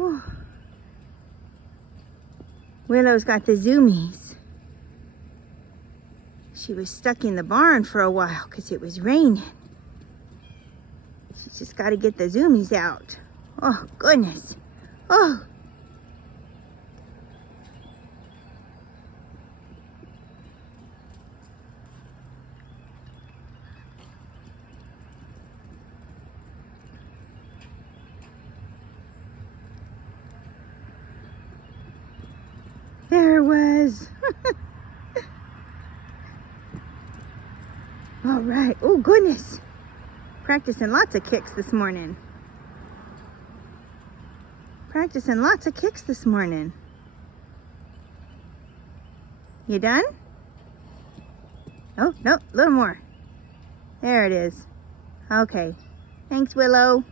Whew. Willow's got the zoomies. She was stuck in the barn for a while because it was raining. She's just got to get the zoomies out. Oh, goodness. Oh. There it was. All right. Oh, goodness. Practicing lots of kicks this morning. Practicing lots of kicks this morning. You done? Oh, no, a little more. There it is. Okay. Thanks, Willow.